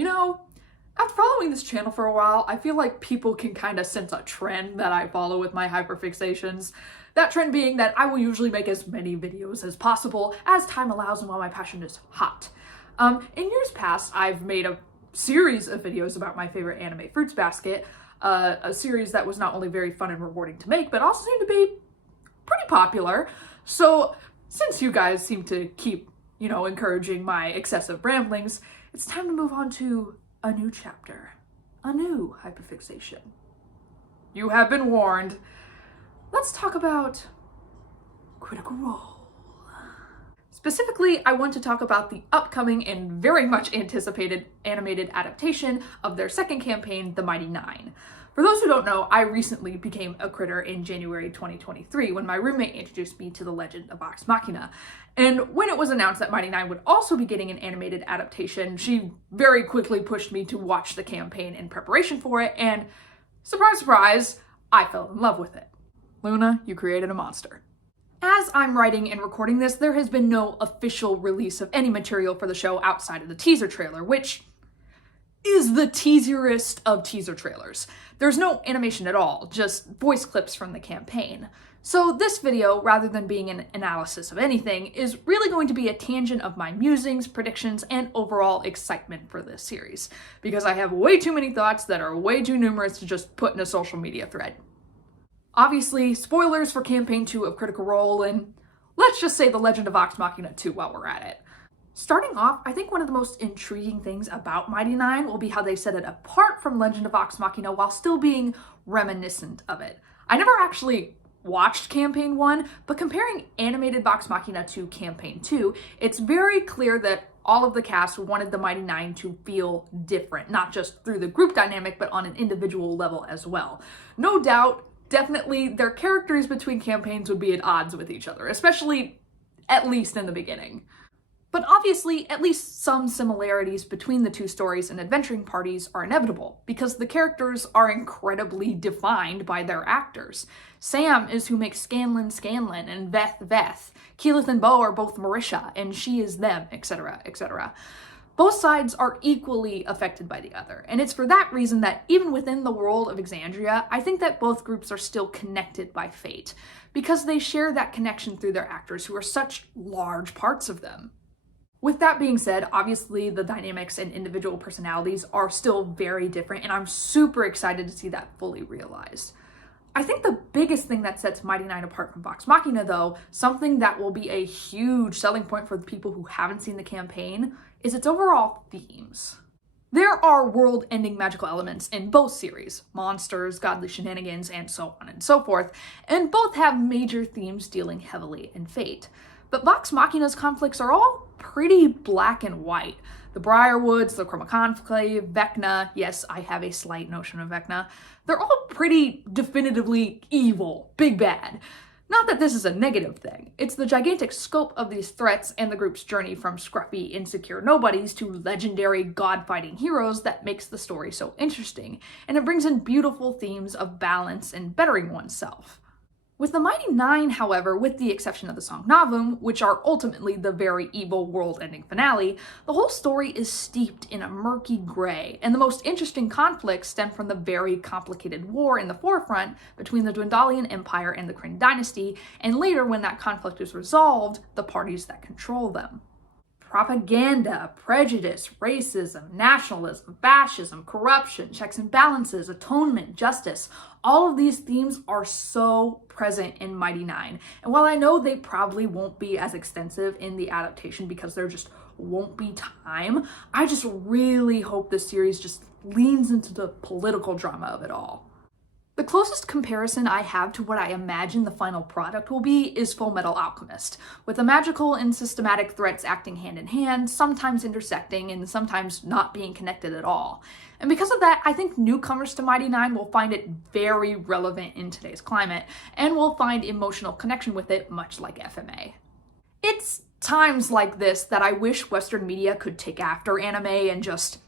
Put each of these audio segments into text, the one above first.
You know, after following this channel for a while, I feel like people can kind of sense a trend that I follow with my hyperfixations. That trend being that I will usually make as many videos as possible as time allows and while my passion is hot. In years past, I've made a series of videos about my favorite anime fruits basket, a series that was not only very fun and rewarding to make, but also seemed to be pretty popular. So since you guys seem to keep, encouraging my excessive ramblings, it's time to move on to a new chapter, a new hyperfixation. You have been warned. Let's talk about Critical Role. Specifically, I want to talk about the upcoming and very much anticipated animated adaptation of their second campaign, The Mighty Nein. For those who don't know, I recently became a critter in January 2023 when my roommate introduced me to the legend of Vox Machina. And when it was announced that Mighty Nein would also be getting an animated adaptation, she very quickly pushed me to watch the campaign in preparation for it, and surprise, surprise, I fell in love with it. Luna, you created a monster. As I'm writing and recording this, there has been no official release of any material for the show outside of the teaser trailer, which is the teaserest of teaser trailers. There's no animation at all, just voice clips from the campaign. So this video, rather than being an analysis of anything, is really going to be a tangent of my musings, predictions, and overall excitement for this series, because I have way too many thoughts that are way too numerous to just put in a social media thread. Obviously, spoilers for Campaign 2 of Critical Role, and let's just say The Legend of Vox Machina 2 while we're at it. Starting off, I think one of the most intriguing things about Mighty Nein will be how they set it apart from Legend of Vox Machina while still being reminiscent of it. I never actually watched Campaign 1, but comparing animated Vox Machina to Campaign 2, it's very clear that all of the cast wanted the Mighty Nein to feel different, not just through the group dynamic, but on an individual level as well. No doubt, definitely, their characters between campaigns would be at odds with each other, especially at least in the beginning. But obviously, at least some similarities between the two stories and adventuring parties are inevitable, because the characters are incredibly defined by their actors. Sam is who makes Scanlan Scanlan, and Veth Veth. Keyleth and Bo are both Marisha, and she is them, etc., etc. Both sides are equally affected by the other, and it's for that reason that even within the world of Exandria, I think that both groups are still connected by fate, because they share that connection through their actors who are such large parts of them. With that being said, obviously the dynamics and individual personalities are still very different, and I'm super excited to see that fully realized. I think the biggest thing that sets Mighty Nein apart from Vox Machina, though, something that will be a huge selling point for the people who haven't seen the campaign, is its overall themes. There are world-ending magical elements in both series, monsters, godly shenanigans, and so on and so forth, and both have major themes dealing heavily in fate. But Vox Machina's conflicts are all pretty black and white. The Briarwoods, the Chroma Conclave, Vecna, yes, I have a slight notion of Vecna, they're all pretty definitively evil, big bad. Not that this is a negative thing, it's the gigantic scope of these threats and the group's journey from scruffy, insecure nobodies to legendary god-fighting heroes that makes the story so interesting, and it brings in beautiful themes of balance and bettering oneself. With the Mighty Nein, however, with the exception of the song Navum, which are ultimately the very evil world-ending finale, the whole story is steeped in a murky gray, and the most interesting conflicts stem from the very complicated war in the forefront between the Dwendalian Empire and the Kryn Dynasty, and later, when that conflict is resolved, the parties that control them. Propaganda, prejudice, racism, nationalism, fascism, corruption, checks and balances, atonement, justice, all of these themes are so present in Mighty Nein. And while I know they probably won't be as extensive in the adaptation because there just won't be time, I just really hope this series just leans into the political drama of it all. The closest comparison I have to what I imagine the final product will be is Full Metal Alchemist, with the magical and systematic threats acting hand in hand, sometimes intersecting and sometimes not being connected at all. And because of that, I think newcomers to Mighty Nein will find it very relevant in today's climate, and will find emotional connection with it, much like FMA. It's times like this that I wish Western media could take after anime and just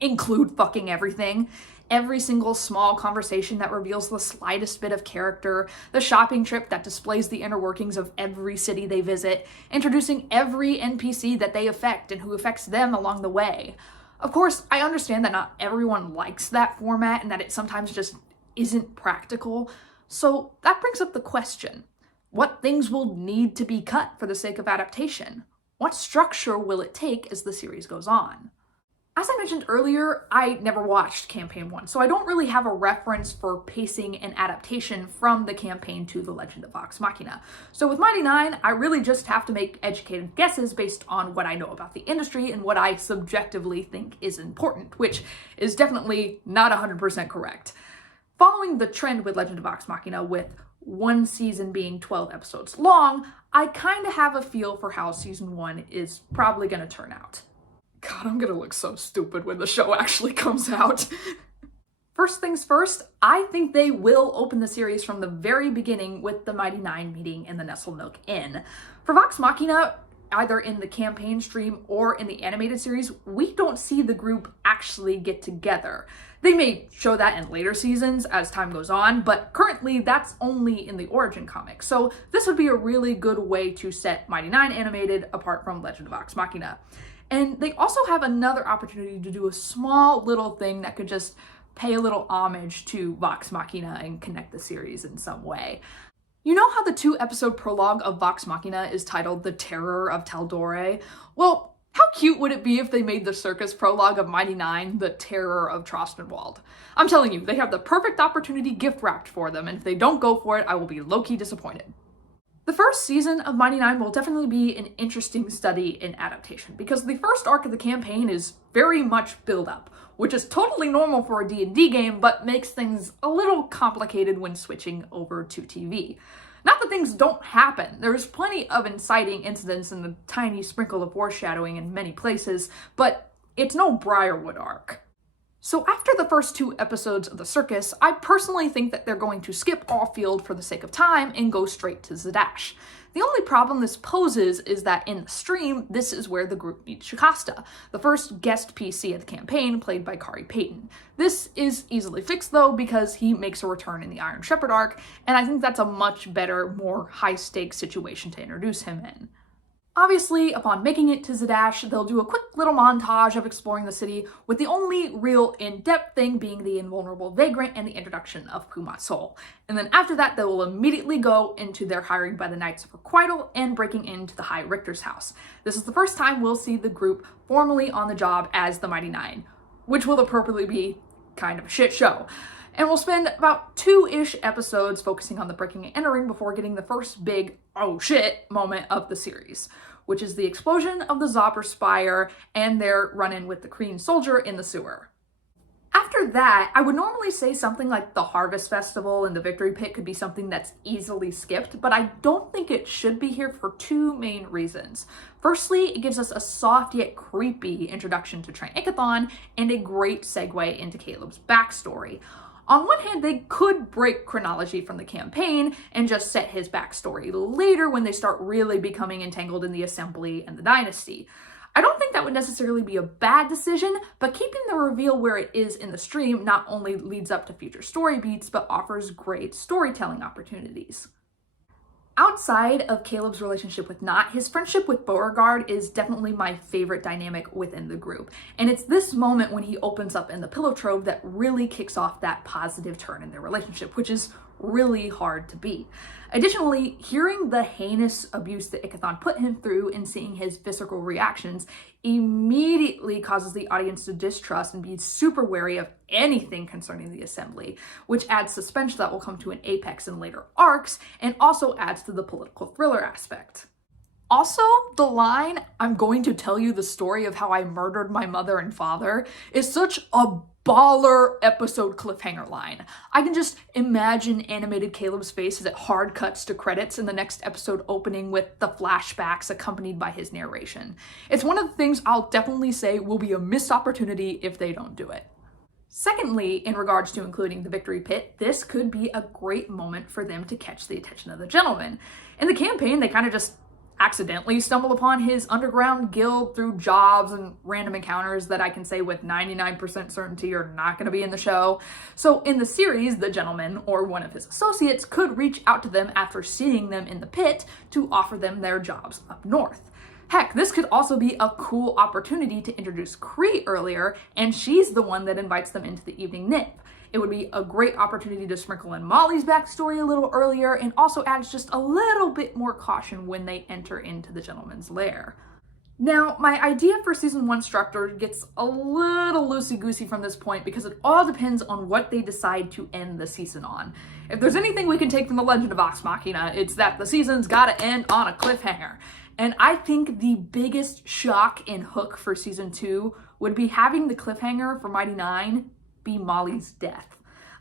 include fucking everything. Every single small conversation that reveals the slightest bit of character, the shopping trip that displays the inner workings of every city they visit, introducing every NPC that they affect and who affects them along the way. Of course, I understand that not everyone likes that format and that it sometimes just isn't practical. So that brings up the question, what things will need to be cut for the sake of adaptation? What structure will it take as the series goes on? As I mentioned earlier, I never watched Campaign 1, so I don't really have a reference for pacing and adaptation from the campaign to The Legend of Vox Machina. So with Mighty Nein, I really just have to make educated guesses based on what I know about the industry and what I subjectively think is important, which is definitely not 100% correct. Following the trend with Legend of Vox Machina, with one season being 12 episodes long, I kind of have a feel for how season 1 is probably going to turn out. God, I'm gonna look so stupid when the show actually comes out. First things first, I think they will open the series from the very beginning with the Mighty Nein meeting in the Nestle Nook Inn. For Vox Machina, either in the campaign stream or in the animated series, we don't see the group actually get together. They may show that in later seasons as time goes on, but currently that's only in the origin comic. So this would be a really good way to set Mighty Nein animated apart from Legend of Vox Machina. And they also have another opportunity to do a small little thing that could just pay a little homage to Vox Machina and connect the series in some way. You know how the 2-episode prologue of Vox Machina is titled The Terror of Taldore? Well, how cute would it be if they made the circus prologue of Mighty Nein The Terror of Trostenwald? I'm telling you, they have the perfect opportunity gift-wrapped for them, and if they don't go for it, I will be low-key disappointed. The first season of Mighty Nein will definitely be an interesting study in adaptation, because the first arc of the campaign is very much build-up, which is totally normal for a D&D game, but makes things a little complicated when switching over to TV. Not that things don't happen, there's plenty of inciting incidents and a tiny sprinkle of foreshadowing in many places, but it's no Briarwood arc. So after the first 2 episodes of the circus, I personally think that they're going to skip Allfield for the sake of time and go straight to Zadash. The only problem this poses is that in the stream, this is where the group meets Shikasta, the first guest PC of the campaign, played by Kari Payton. This is easily fixed though, because he makes a return in the Iron Shepherd arc, and I think that's a much better, more high-stakes situation to introduce him in. Obviously, upon making it to Zadash, they'll do a quick little montage of exploring the city, with the only real in-depth thing being the invulnerable vagrant and the introduction of Pumat Sol. And then after that, they will immediately go into their hiring by the Knights of Requital and breaking into the High Richter's house. This is the first time we'll see the group formally on the job as the Mighty Nein, which will appropriately be kind of a shit show. And we'll spend about 2-ish episodes focusing on the breaking and entering before getting the first big, oh shit, moment of the series, which is the explosion of the Zopper Spire and their run-in with the Kreen soldier in the sewer. After that, I would normally say something like the Harvest Festival and the Victory Pit could be something that's easily skipped, but I don't think it should be here for 2 main reasons. Firstly, it gives us a soft yet creepy introduction to Train Ickathon and a great segue into Caleb's backstory. On one hand, they could break chronology from the campaign and just set his backstory later when they start really becoming entangled in the Assembly and the Dynasty. I don't think that would necessarily be a bad decision, but keeping the reveal where it is in the stream not only leads up to future story beats, but offers great storytelling opportunities. Outside of Caleb's relationship with Nott, his friendship with Beauregard is definitely my favorite dynamic within the group. And it's this moment when he opens up in the Pillow Trove that really kicks off that positive turn in their relationship, which is really hard to beat. Additionally, hearing the heinous abuse that Ickathon put him through and seeing his visceral reactions immediately causes the audience to distrust and be super wary of anything concerning the Assembly, which adds suspense that will come to an apex in later arcs and also adds to the political thriller aspect. Also, the line, "I'm going to tell you the story of how I murdered my mother and father," is such a baller episode cliffhanger line. I can just imagine animated Caleb's face as it hard cuts to credits in the next episode opening with the flashbacks accompanied by his narration. It's one of the things I'll definitely say will be a missed opportunity if they don't do it. Secondly, in regards to including the Victory Pit, this could be a great moment for them to catch the attention of the gentleman. In the campaign, they kind of just accidentally stumble upon his underground guild through jobs and random encounters that I can say with 99% certainty are not going to be in the show. So in the series, the gentleman or one of his associates could reach out to them after seeing them in the pit to offer them their jobs up north. Heck, this could also be a cool opportunity to introduce Kree earlier, and she's the one that invites them into the evening nip. It would be a great opportunity to sprinkle in Molly's backstory a little earlier, and also adds just a little bit more caution when they enter into the Gentleman's Lair. Now, my idea for season 1 structure gets a little loosey-goosey from this point because it all depends on what they decide to end the season on. If there's anything we can take from The Legend of Vox Machina, it's that the season's gotta end on a cliffhanger. And I think the biggest shock and hook for season 2 would be having the cliffhanger for Mighty Nein be Molly's death.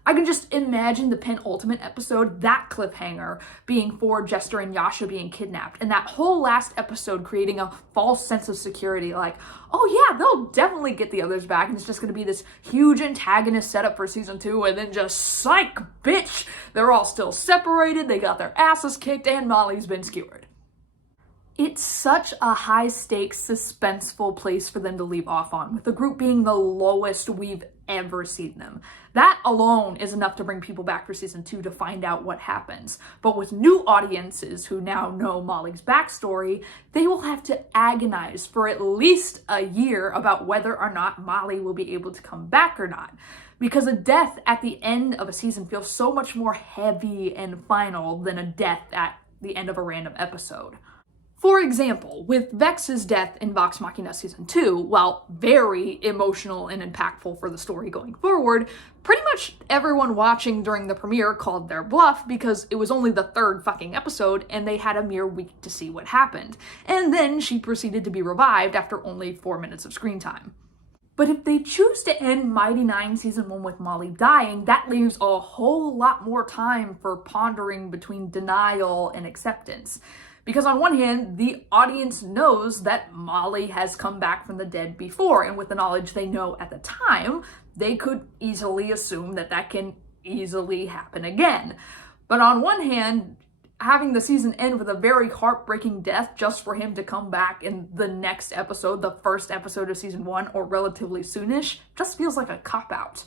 I can just imagine the penultimate episode, that cliffhanger, being for Jester and Yasha being kidnapped, and that whole last episode creating a false sense of security, like, oh yeah, they'll definitely get the others back, and it's just gonna be this huge antagonist setup for season 2, and then just psych, bitch! They're all still separated, they got their asses kicked, and Molly's been skewered. It's such a high-stakes, suspenseful place for them to leave off on, with the group being the lowest we've ever seen them. That alone is enough to bring people back for season 2 to find out what happens. But with new audiences who now know Molly's backstory, they will have to agonize for at least a year about whether or not Molly will be able to come back or not. Because a death at the end of a season feels so much more heavy and final than a death at the end of a random episode. For example, with Vex's death in Vox Machina Season 2, while very emotional and impactful for the story going forward, pretty much everyone watching during the premiere called their bluff because it was only the 3rd fucking episode and they had a mere week to see what happened. And then she proceeded to be revived after only 4 minutes of screen time. But if they choose to end Mighty Nein Season 1 with Molly dying, that leaves a whole lot more time for pondering between denial and acceptance. Because on one hand, the audience knows that Molly has come back from the dead before, and with the knowledge they know at the time, they could easily assume that that can easily happen again. But on one hand, having the season end with a very heartbreaking death just for him to come back in the next episode, the first episode of season 1, or relatively soonish, just feels like a cop-out.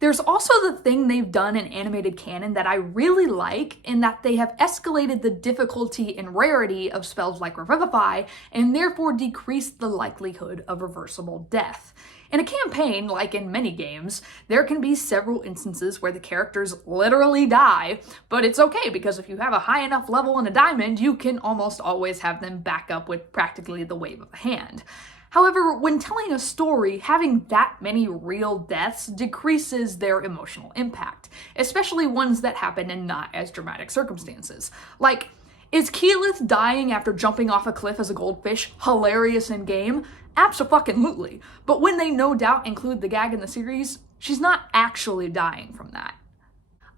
There's also the thing they've done in animated canon that I really like, in that they have escalated the difficulty and rarity of spells like Revivify, and therefore decreased the likelihood of reversible death. In a campaign, like in many games, there can be several instances where the characters literally die, but it's okay because if you have a high enough level in a diamond, you can almost always have them back up with practically the wave of a hand. However, when telling a story, having that many real deaths decreases their emotional impact, especially ones that happen in not as dramatic circumstances. Like, is Keyleth dying after jumping off a cliff as a goldfish hilarious in game? Abso-fucking-lutely. But when they no doubt include the gag in the series, she's not actually dying from that.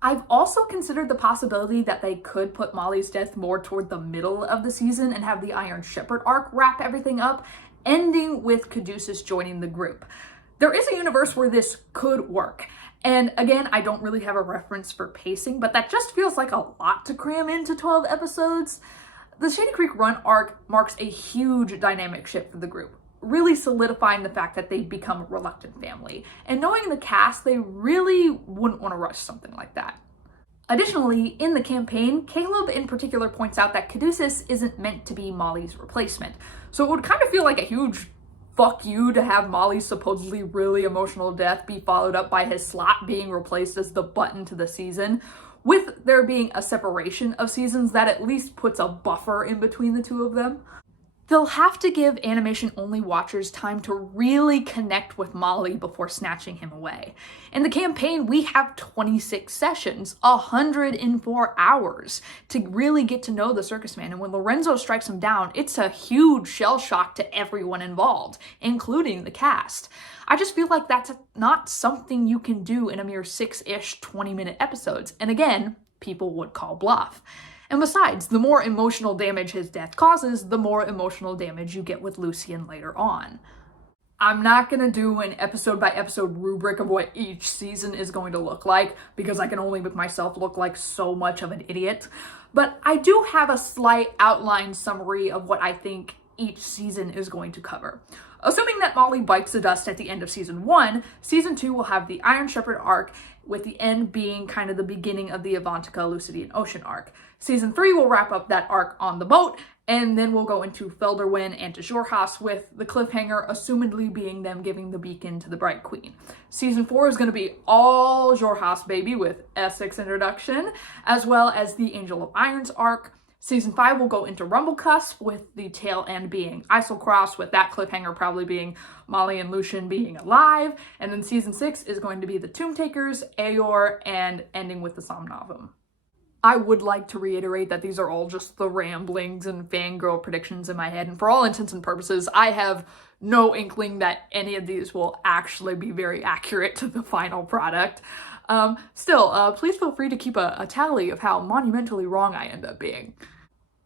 I've also considered the possibility that they could put Molly's death more toward the middle of the season and have the Iron Shepherd arc wrap everything up, ending with Caduceus joining the group. There is a universe where this could work. And again, I don't really have a reference for pacing, but that just feels like a lot to cram into 12 episodes. The Shady Creek Run arc marks a huge dynamic shift for the group, really solidifying the fact that they've become a reluctant family. And knowing the cast, they really wouldn't want to rush something like that. Additionally, in the campaign, Caleb in particular points out that Caduceus isn't meant to be Molly's replacement. So it would kind of feel like a huge fuck you to have Molly's supposedly really emotional death be followed up by his slot being replaced as the button to the season, with there being a separation of seasons that at least puts a buffer in between the two of them. They'll have to give animation-only watchers time to really connect with Molly before snatching him away. In the campaign, we have 26 sessions, 104 hours, to really get to know the circus man, and when Lorenzo strikes him down, it's a huge shell shock to everyone involved, including the cast. I just feel like that's not something you can do in a mere 6-ish 20-minute episodes, and again, people would call bluff. And besides, the more emotional damage his death causes, the more emotional damage you get with Lucien later on. I'm not gonna do an episode-by-episode rubric of what each season is going to look like, because I can only make myself look like so much of an idiot. But I do have a slight outline summary of what I think each season is going to cover. Assuming that Molly bites the dust at the end of season 1, season 2 will have the Iron Shepherd arc, with the end being kind of the beginning of the Avantika Lucidian Ocean arc. Season 3 will wrap up that arc on the boat, and then we'll go into Felderwin and to Xhorhas, with the cliffhanger assumedly being them giving the beacon to the Bright Queen. Season 4 is going to be all Xhorhas, baby, with Essek's introduction, as well as the Angel of Irons arc. Season 5 will go into Rumblecusp, with the tail end being Isocross, with that cliffhanger probably being Molly and Lucian being alive. And then season 6 is going to be the Tomb Takers, Aeor, and ending with the Somnavum. I would like to reiterate that these are all just the ramblings and fangirl predictions in my head, and for all intents and purposes, I have no inkling that any of these will actually be very accurate to the final product. Still, please feel free to keep a tally of how monumentally wrong I end up being.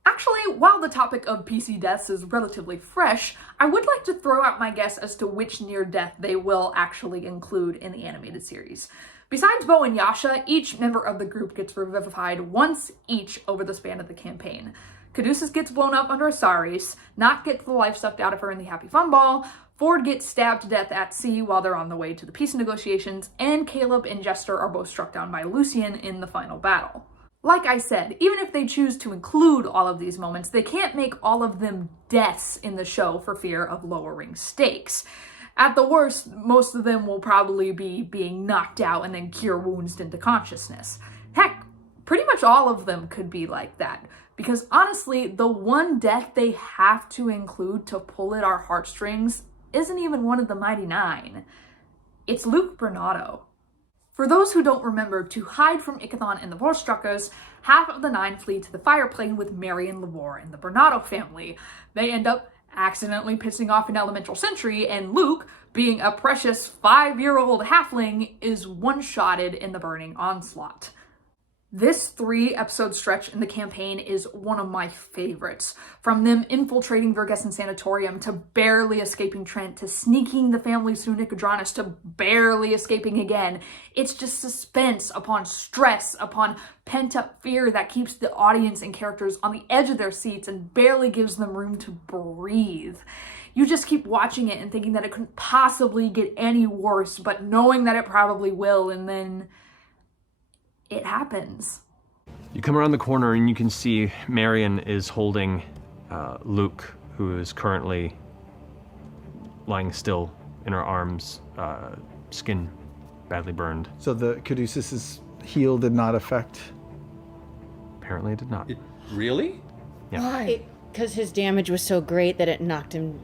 Actually, while the topic of PC deaths is relatively fresh, I would like to throw out my guess as to which near-death they will actually include in the animated series. Besides Bo and Yasha, each member of the group gets revivified once each over the span of the campaign. Caduceus gets blown up under Asaris, Noct gets the life sucked out of her in the Happy Fun Ball, Ford gets stabbed to death at sea while they're on the way to the peace negotiations, and Caleb and Jester are both struck down by Lucian in the final battle. Like I said, even if they choose to include all of these moments, they can't make all of them deaths in the show for fear of lowering stakes. At the worst, most of them will probably be being knocked out and then cure wounds into consciousness. Heck, pretty much all of them could be like that. Because honestly, the one death they have to include to pull at our heartstrings isn't even one of the Mighty Nine. It's Luke Bernato. For those who don't remember, to hide from Ikathon and the Vorstruckers, half of the Nine flee to the Fire Plane with Marion Lavore and the Bernato family. They end up accidentally pissing off an elemental sentry, and Luke, being a precious 5-year-old halfling, is one-shotted in the burning onslaught. This 3-episode stretch in the campaign is one of my favorites. From them infiltrating Vergessen Sanatorium, to barely escaping Trent, to sneaking the families through Nicodranus, to barely escaping again. It's just suspense upon stress, upon pent-up fear that keeps the audience and characters on the edge of their seats and barely gives them room to breathe. You just keep watching it and thinking that it couldn't possibly get any worse, but knowing that it probably will, and then it happens. You come around the corner and you can see Marion is holding Luke, who is currently lying still in her arms, skin badly burned. So the Caduceus's heal did not affect? Apparently it did not. Really? Yeah. Why? Because his damage was so great that it knocked him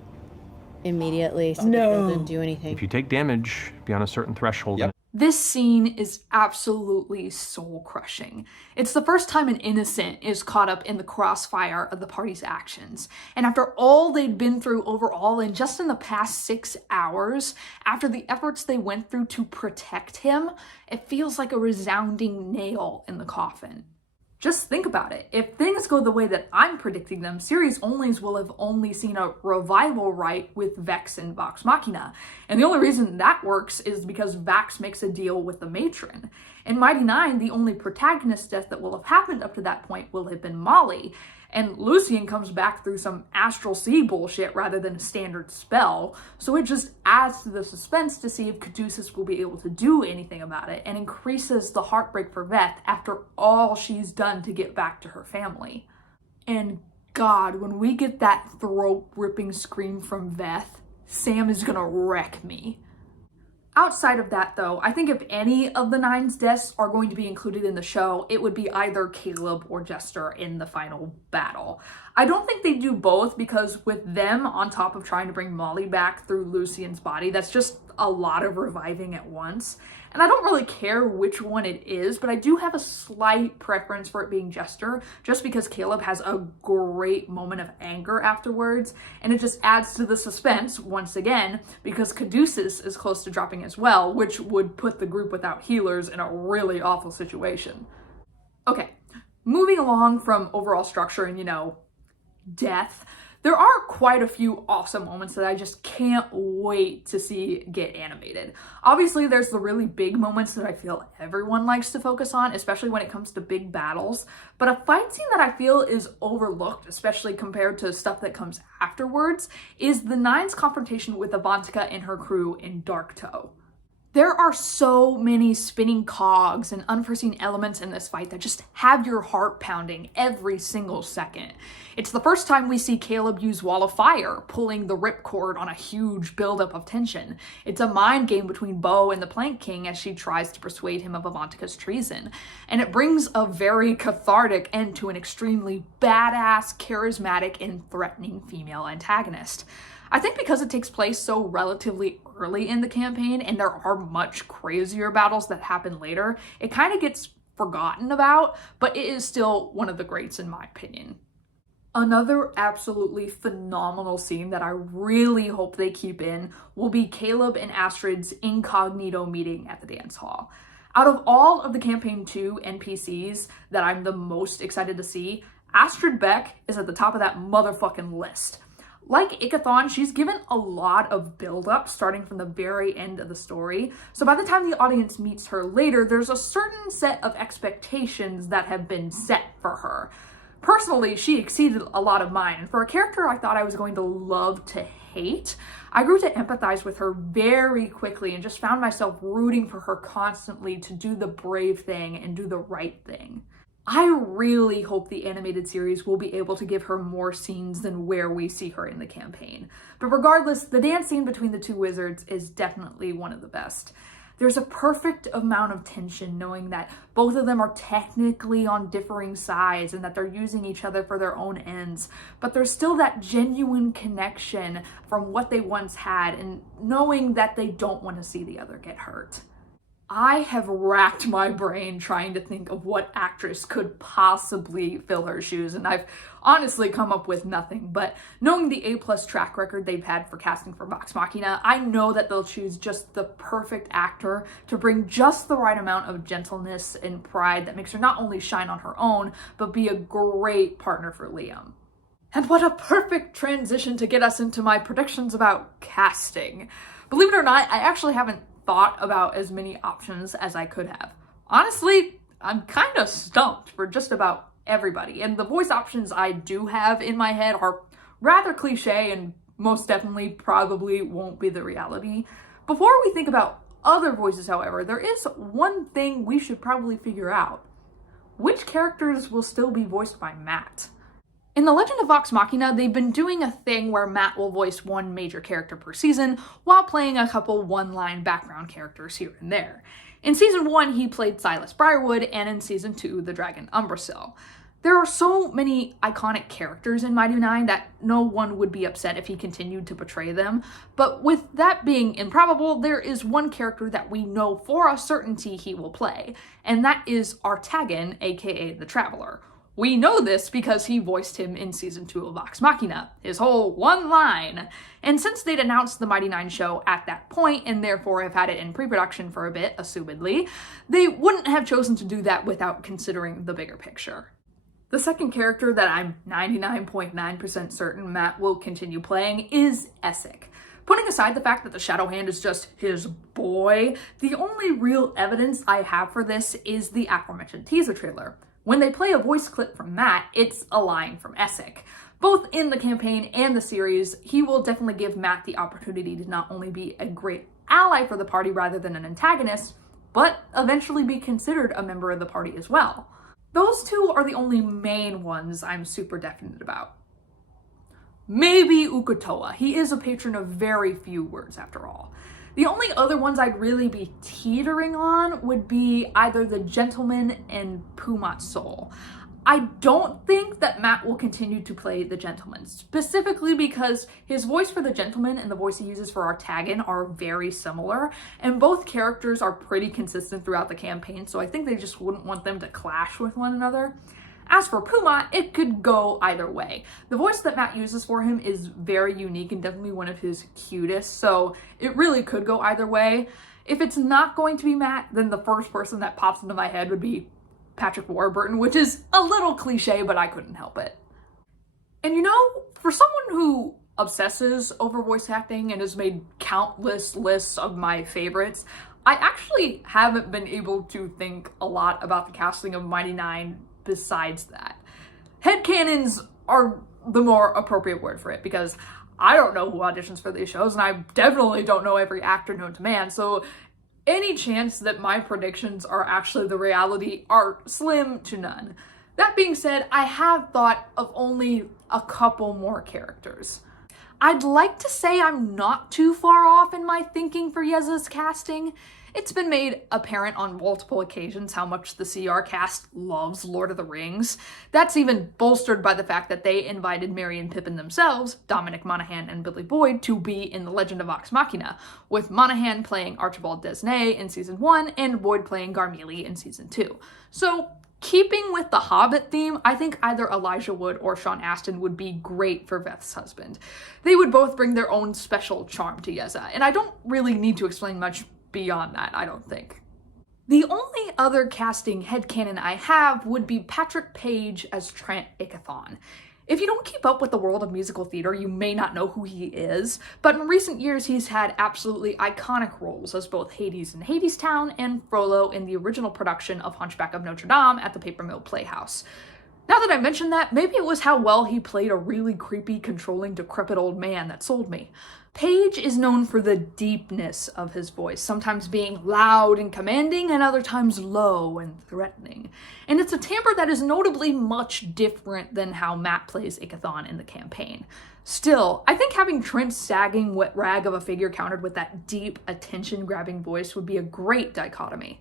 immediately, so No. it didn't do anything. If you take damage beyond a certain threshold, Yep. This scene is absolutely soul-crushing. It's the first time an innocent is caught up in the crossfire of the party's actions. And after all they'd been through overall, and just in the past 6 hours, after the efforts they went through to protect him, it feels like a resounding nail in the coffin. Just think about it. If things go the way that I'm predicting them, series onlys will have only seen a revival rite with Vex and Vox Machina. And the only reason that works is because Vax makes a deal with the matron. In Mighty Nine, the only protagonist death that will have happened up to that point will have been Molly. And Lucian comes back through some astral sea bullshit rather than a standard spell, so it just adds to the suspense to see if Caduceus will be able to do anything about it, and increases the heartbreak for Veth after all she's done to get back to her family. And God, when we get that throat-ripping scream from Veth, Sam is gonna wreck me. Outside of that, though, I think if any of the Nine's deaths are going to be included in the show, it would be either Caleb or Jester in the final battle. I don't think they do both, because with them on top of trying to bring Molly back through Lucian's body, that's just a lot of reviving at once. And I don't really care which one it is, but I do have a slight preference for it being Jester, just because Caleb has a great moment of anger afterwards, and it just adds to the suspense once again, because Caduceus is close to dropping as well, which would put the group without healers in a really awful situation. Okay, moving along from overall structure and, death, There are quite a few awesome moments that I just can't wait to see get animated. Obviously, there's the really big moments that I feel everyone likes to focus on, especially when it comes to big battles. But a fight scene that I feel is overlooked, especially compared to stuff that comes afterwards, is the Nine's confrontation with Avantika and her crew in Dark Toe. There are so many spinning cogs and unforeseen elements in this fight that just have your heart pounding every single second. It's the first time we see Caleb use Wall of Fire, pulling the ripcord on a huge buildup of tension. It's a mind game between Bo and the Plank King as she tries to persuade him of Avantika's treason. And it brings a very cathartic end to an extremely badass, charismatic, and threatening female antagonist. I think because it takes place so relatively early in the campaign and there are much crazier battles that happen later, it kind of gets forgotten about, but it is still one of the greats in my opinion. Another absolutely phenomenal scene that I really hope they keep in will be Caleb and Astrid's incognito meeting at the dance hall. Out of all of the Campaign 2 NPCs that I'm the most excited to see, Astrid Beck is at the top of that motherfucking list. Like Ikathon, she's given a lot of build-up starting from the very end of the story, so by the time the audience meets her later, there's a certain set of expectations that have been set for her. Personally, she exceeded a lot of mine, and for a character I thought I was going to love to hate, I grew to empathize with her very quickly and just found myself rooting for her constantly to do the brave thing and do the right thing. I really hope the animated series will be able to give her more scenes than where we see her in the campaign. But regardless, the dance scene between the two wizards is definitely one of the best. There's a perfect amount of tension knowing that both of them are technically on differing sides and that they're using each other for their own ends, but there's still that genuine connection from what they once had and knowing that they don't want to see the other get hurt. I have racked my brain trying to think of what actress could possibly fill her shoes, and I've honestly come up with nothing, but knowing the A+ track record they've had for casting for Vox Machina, I know that they'll choose just the perfect actor to bring just the right amount of gentleness and pride that makes her not only shine on her own, but be a great partner for Liam. And what a perfect transition to get us into my predictions about casting. Believe it or not, I actually haven't thought about as many options as I could have. Honestly, I'm kind of stumped for just about everybody, and the voice options I do have in my head are rather cliche and most definitely probably won't be the reality. Before we think about other voices, however, there is one thing we should probably figure out. Which characters will still be voiced by Matt? In The Legend of Vox Machina, they've been doing a thing where Matt will voice one major character per season while playing a couple one-line background characters here and there. In Season 1, he played Silas Briarwood, and in Season 2, the dragon Umbrasyl. There are so many iconic characters in Mighty Nein that no one would be upset if he continued to portray them, but with that being improbable, there is one character that we know for a certainty he will play, and that is Artagan, aka the Traveler. We know this because he voiced him in Season 2 of Vox Machina, his whole one line. And since they'd announced the Mighty Nein show at that point, and therefore have had it in pre-production for a bit, assumedly, they wouldn't have chosen to do that without considering the bigger picture. The second character that I'm 99.9% certain Matt will continue playing is Essek. Putting aside the fact that the Shadow Hand is just his boy, the only real evidence I have for this is the aforementioned teaser trailer. When they play a voice clip from Matt, it's a line from Essek. Both in the campaign and the series, he will definitely give Matt the opportunity to not only be a great ally for the party rather than an antagonist, but eventually be considered a member of the party as well. Those two are the only main ones I'm super definite about. Maybe Uk'otoa. He is a patron of very few words after all. The only other ones I'd really be teetering on would be either the Gentleman and Pumat Sol. I don't think that Matt will continue to play the Gentleman, specifically because his voice for the Gentleman and the voice he uses for Artagan are very similar, and both characters are pretty consistent throughout the campaign, so I think they just wouldn't want them to clash with one another. As for Pumat, it could go either way. The voice that Matt uses for him is very unique and definitely one of his cutest, so it really could go either way. If it's not going to be Matt, then the first person that pops into my head would be Patrick Warburton, which is a little cliche, but I couldn't help it. And you know, for someone who obsesses over voice acting and has made countless lists of my favorites, I actually haven't been able to think a lot about the casting of Mighty Nein besides that. Headcanons are the more appropriate word for it, because I don't know who auditions for these shows, and I definitely don't know every actor known to man, so any chance that my predictions are actually the reality are slim to none. That being said, I have thought of only a couple more characters. I'd like to say I'm not too far off in my thinking for Yeza's casting. It's been made apparent on multiple occasions how much the CR cast loves Lord of the Rings. That's even bolstered by the fact that they invited Merry and Pippin themselves, Dominic Monaghan and Billy Boyd, to be in The Legend of Vox Machina, with Monaghan playing Archibald Desnay in Season 1 and Boyd playing Garmelie in Season 2. So, keeping with the Hobbit theme, I think either Elijah Wood or Sean Astin would be great for Veth's husband. They would both bring their own special charm to Yeza, and I don't really need to explain much beyond that, I don't think. The only other casting headcanon I have would be Patrick Page as Trant Ickathon. If you don't keep up with the world of musical theater, you may not know who he is, but in recent years he's had absolutely iconic roles as both Hades in Hadestown and Frollo in the original production of Hunchback of Notre Dame at the Paper Mill Playhouse. Now that I mention that, maybe it was how well he played a really creepy, controlling, decrepit old man that sold me. Page is known for the deepness of his voice, sometimes being loud and commanding and other times low and threatening. And it's a timbre that is notably much different than how Matt plays Ickathon in the campaign. Still, I think having Trent's sagging wet rag of a figure countered with that deep, attention-grabbing voice would be a great dichotomy.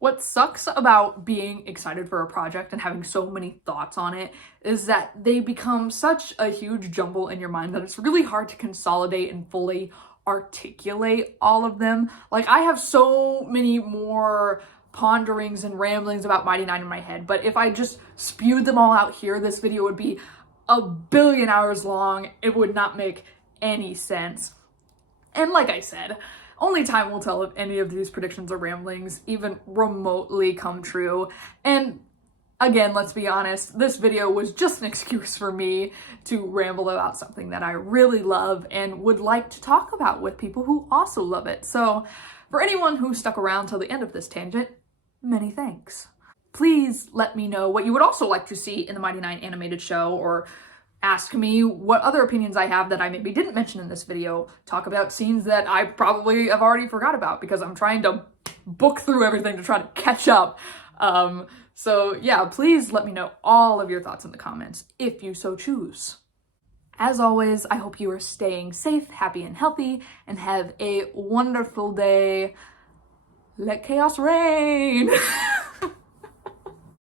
What sucks about being excited for a project and having so many thoughts on it is that they become such a huge jumble in your mind that it's really hard to consolidate and fully articulate all of them. Like, I have so many more ponderings and ramblings about Mighty Nein in my head, but if I just spewed them all out here, this video would be a billion hours long. It would not make any sense. And like I said, only time will tell if any of these predictions or ramblings even remotely come true. And again, let's be honest, this video was just an excuse for me to ramble about something that I really love and would like to talk about with people who also love it. So for anyone who stuck around till the end of this tangent, many thanks. Please let me know what you would also like to see in the Mighty Nein animated show, or ask me what other opinions I have that I maybe didn't mention in this video. Talk about scenes that I probably have already forgot about because I'm trying to book through everything to try to catch up. So yeah, please let me know all of your thoughts in the comments if you so choose. As always, I hope you are staying safe, happy, and healthy, and have a wonderful day. Let chaos reign!